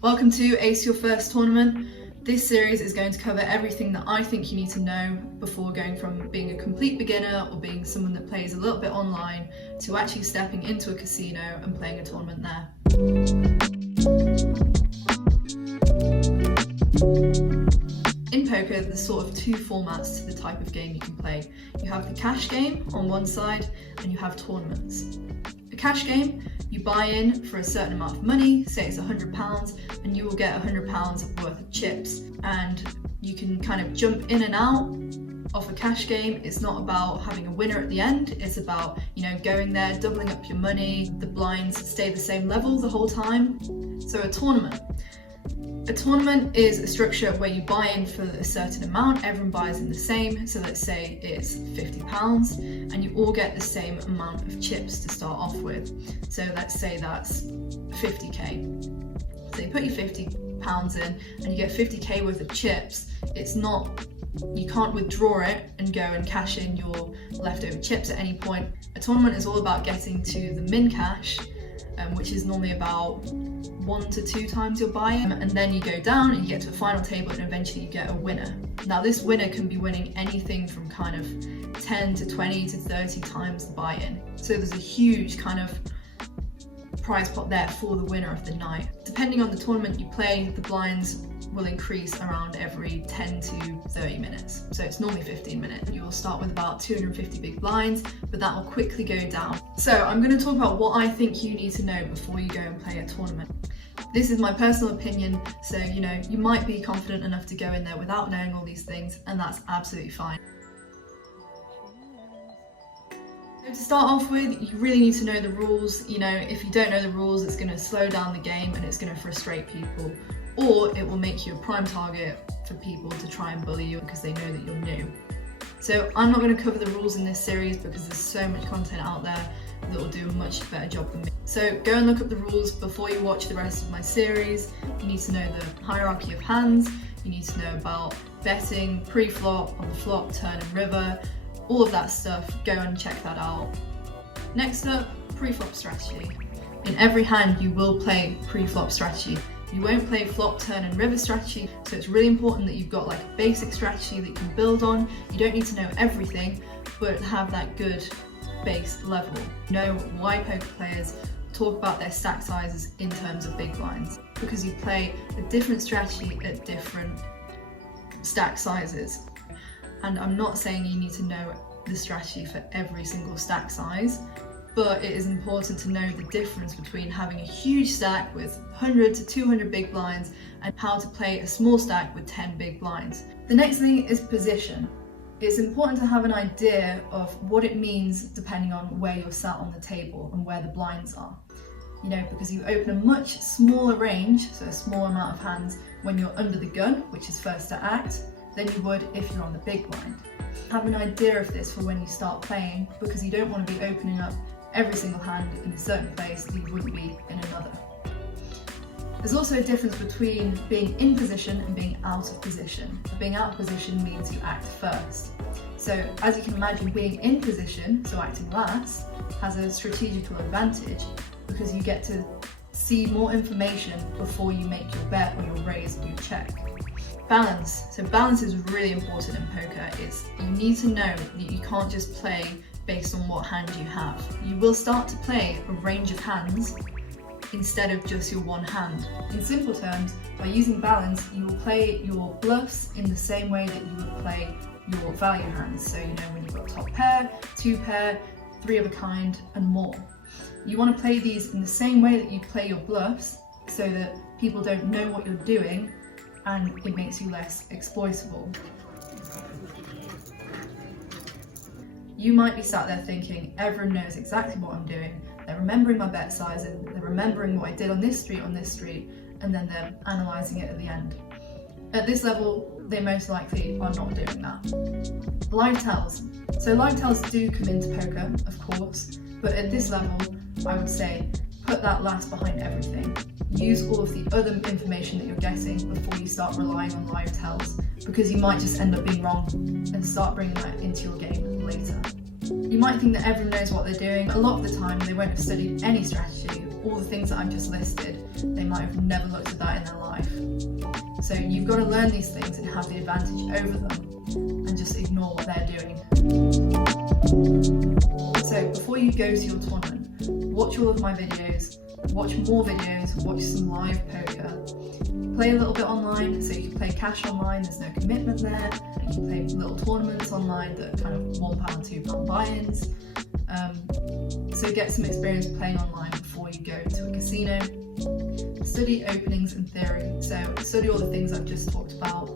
Welcome to Ace Your First Tournament. This series is going to cover everything that I think you need to know before going from being a complete beginner or being someone that plays a little bit online to actually stepping into a casino and playing a tournament there. In poker, there's sort of two formats to the type of game you can play. You have the cash game on one side and you have tournaments. A cash game, you buy in for a certain amount of money, say it's £100, and you will get £100 worth of chips. And you can kind of jump in and out of a cash game. It's not about having a winner at the end, it's about, going there, doubling up your money, the blinds stay the same level the whole time. So a tournament. A tournament is a structure where you buy in for a certain amount, everyone buys in the same, so let's say it's £50 and you all get the same amount of chips to start off with. So let's say that's 50k. So you put your £50 in and you get 50k worth of chips. You can't withdraw it and go and cash in your leftover chips at any point. A tournament is all about getting to the min cash, which is normally about 1 to 2 times your buy-in, and then you go down and you get to a final table and eventually you get a winner. Now this winner can be winning anything from kind of 10 to 20 to 30 times the buy-in. So there's a huge kind of prize pot there for the winner of the night. Depending on the tournament you play, the blinds will increase around every 10 to 30 minutes. So it's normally 15 minutes. You will start with about 250 big blinds, but that will quickly go down. So I'm going to talk about what I think you need to know before you go and play a tournament. This is my personal opinion, so you might be confident enough to go in there without knowing all these things, and that's absolutely fine. To start off with, you really need to know the rules. If you don't know the rules, it's going to slow down the game and it's going to frustrate people, or it will make you a prime target for people to try and bully you because they know that you're new. So I'm not going to cover the rules in this series because there's so much content out there that will do a much better job than me. So go and look up the rules before you watch the rest of my series. You need to know the hierarchy of hands, you need to know about betting, pre-flop, on the flop, turn and river, all of that stuff. Go and check that out. Next up, pre-flop strategy. In every hand you will play pre-flop strategy. You won't play flop, turn and river strategy, so it's really important that you've got like a basic strategy that you can build on. You don't need to know everything, but have that good base level. Know why poker players talk about their stack sizes in terms of big blinds, because you play a different strategy at different stack sizes. And I'm not saying you need to know the strategy for every single stack size, but it is important to know the difference between having a huge stack with 100 to 200 big blinds and how to play a small stack with 10 big blinds. The next thing is position. It's important to have an idea of what it means depending on where you're sat on the table and where the blinds are. Because you open a much smaller range, so a small amount of hands, when you're under the gun, which is first to act, than you would if you're on the big blind. Have an idea of this for when you start playing, because you don't want to be opening up every single hand in a certain place that you wouldn't be in another. There's also a difference between being in position and being out of position. Being out of position means you act first. So as you can imagine, being in position, so acting last, has a strategical advantage because you get to see more information before you make your bet or your raise or your check. Balance. So balance is really important in poker. You need to know that you can't just play based on what hand you have. You will start to play a range of hands instead of just your one hand. In simple terms, by using balance, you will play your bluffs in the same way that you would play your value hands. So when you've got top pair, 2 pair, 3 of a kind, and more. You want to play these in the same way that you play your bluffs so that people don't know what you're doing and it makes you less exploitable. You might be sat there thinking, everyone knows exactly what I'm doing. They're remembering my bet size and they're remembering what I did on this street, and then they're analysing it at the end. At this level, they most likely are not doing that. Live tells. So live tells do come into poker, of course, but at this level, I would say, put that last behind everything. Use all of the other information that you're getting before you start relying on live tells, because you might just end up being wrong and start bringing that into your game later. You might think that everyone knows what they're doing, but a lot of the time they won't have studied any strategy all the things that I've just listed, they might have never looked at that in their life. So you've got to learn these things and have the advantage over them and just ignore what they're doing. So before you go to your tournament, watch all of my videos, watch more videos, watch some live poker. Play a little bit online, so you can play cash online, there's no commitment there. You can play little tournaments online that are kind of £1, £2 buy-ins. So get some experience playing online before you go to a casino. Study openings and theory, so study all the things I've just talked about.